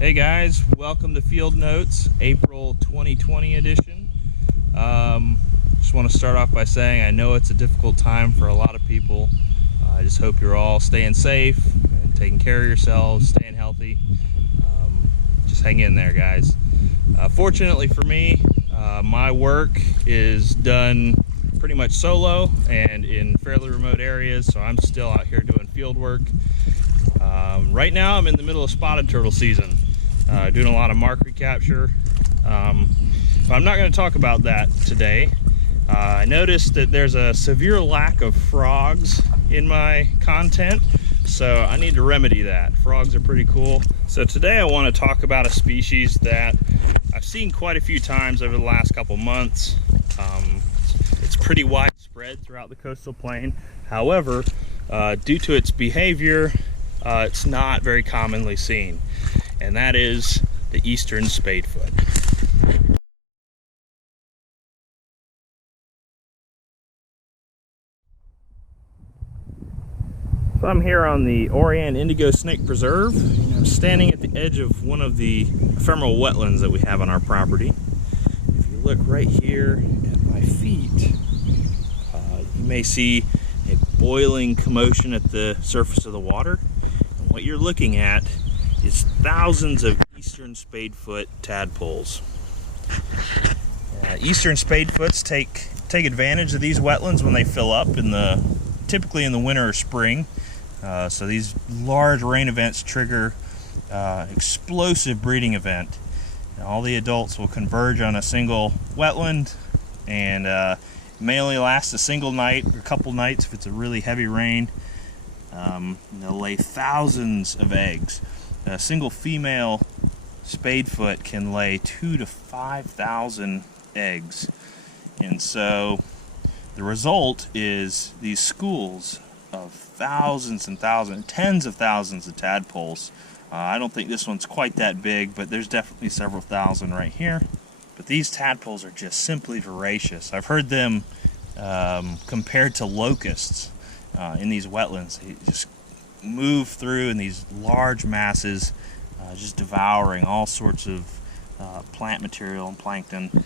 Hey guys, welcome to Fieldnotes April 2020 edition. Just want to start off by saying I know it's a difficult time for a lot of people. I just hope you're all staying safe and taking care of yourselves, staying healthy. Just hang in there, guys. Fortunately for me, my work is done pretty much solo and in fairly remote areas, so I'm still out here doing field work. Right now I'm in the middle of spotted turtle season, doing a lot of mark recapture, but I'm not going to talk about that today. I noticed that there's a severe lack of frogs in my content, so I need to remedy that. Frogs are pretty cool. So today I want to talk about a species that I've seen quite a few times over the last couple months. It's pretty widespread throughout the coastal plain. However, due to its behavior, it's not very commonly seen, and that is the Eastern Spadefoot. So I'm here on the Orient Indigo Snake Preserve, and I'm standing at the edge of one of the ephemeral wetlands that we have on our property. If you look right here at my feet, you may see a boiling commotion at the surface of the water. And what you're looking at is thousands of Eastern Spadefoot tadpoles. Eastern Spadefoots take advantage of these wetlands when they fill up typically in the winter or spring. So these large rain events trigger explosive breeding event. And all the adults will converge on a single wetland, and it may only last a single night or a couple nights if it's a really heavy rain. They'll lay thousands of eggs. A single female spadefoot can lay 2,000 to 5,000 eggs, and so the result is these schools of thousands and thousands, tens of thousands of tadpoles. I don't think this one's quite that big, but there's definitely several thousand right here. But these tadpoles are just simply voracious. I've heard them compared to locusts in these wetlands. They just move through in these large masses, just devouring all sorts of plant material and plankton.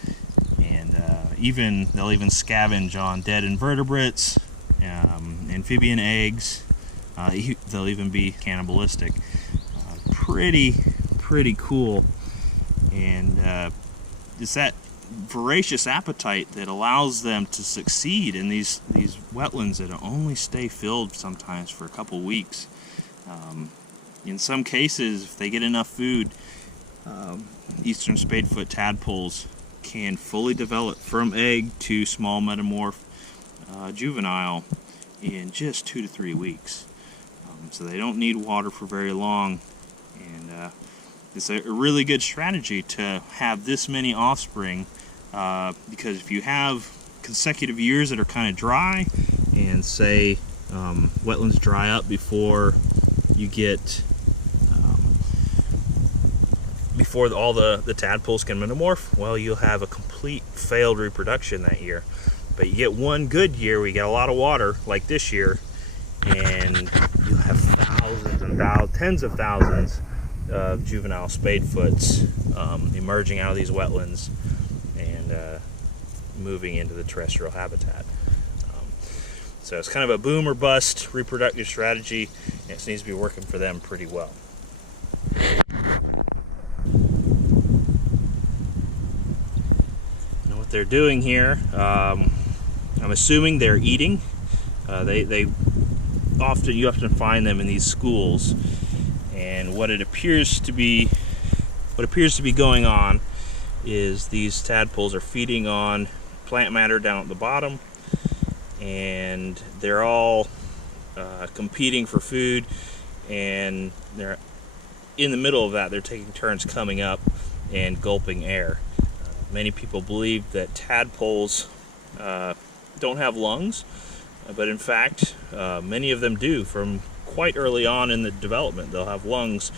And they'll even scavenge on dead invertebrates, amphibian eggs. They'll even be cannibalistic. Pretty cool. And it's that voracious appetite that allows them to succeed in these wetlands that only stay filled sometimes for a couple weeks. In some cases, if they get enough food, Eastern Spadefoot tadpoles can fully develop from egg to small metamorph juvenile in just 2 to 3 weeks. So they don't need water for very long, and it's a really good strategy to have this many offspring, because if you have consecutive years that are kind of dry, and say wetlands dry up before you get before all the tadpoles can metamorph, well, you'll have a complete failed reproduction that year. But you get one good year where you get a lot of water, like this year, and you'll have thousands and thousands, tens of thousands of juvenile spadefoots emerging out of these wetlands and moving into the terrestrial habitat. So it's kind of a boom or bust reproductive strategy, and it seems to be working for them pretty well. And what they're doing here, I'm assuming they're eating. You often find them in these schools, and what appears to be going on is these tadpoles are feeding on plant matter down at the bottom, and they're all competing for food, and they're in the middle of that. They're taking turns coming up and gulping air. Many people believe that tadpoles don't have lungs, but in fact many of them do. From quite early on in the development, they'll have lungs,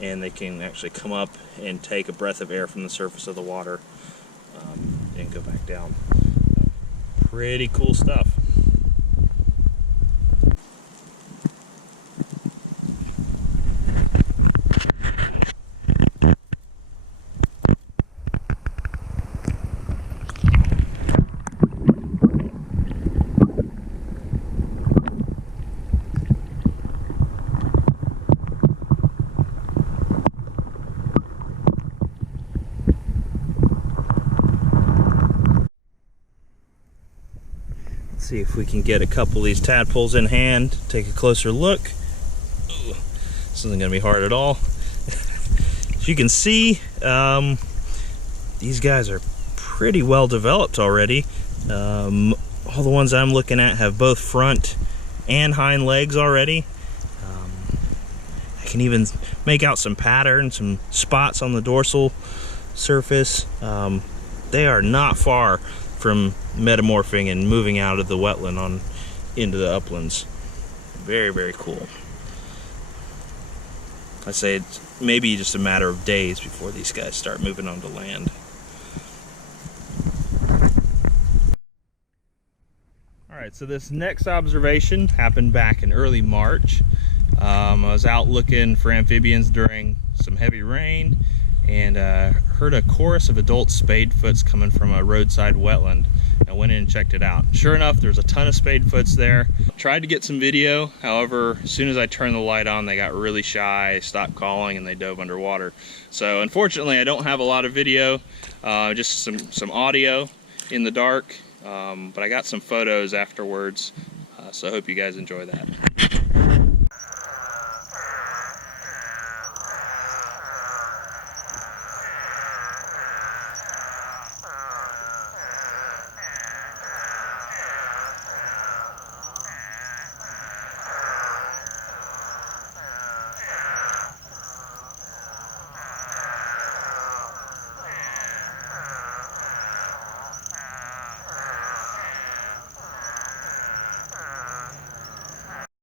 and they can actually come up and take a breath of air from the surface of the water and go back down. Pretty cool stuff. see if we can get a couple of these tadpoles in hand, take a closer look. Ooh, this isn't gonna be hard at all. As you can see, these guys are pretty well developed already. All the ones I'm looking at have both front and hind legs already. I can even make out some pattern, some spots on the dorsal surface. They are not far from metamorphing and moving out of the wetland into the uplands. Very, very cool. I say it's maybe just a matter of days before these guys start moving onto land. Alright, so this next observation happened back in early March. I was out looking for amphibians during some heavy rain and heard a chorus of adult spadefoots coming from a roadside wetland. I went in and checked it out. Sure enough, there's a ton of spadefoots there. Tried to get some video, however, as soon as I turned the light on, they got really shy, stopped calling, and they dove underwater. So unfortunately, I don't have a lot of video, just some audio in the dark, but I got some photos afterwards, so I hope you guys enjoy that.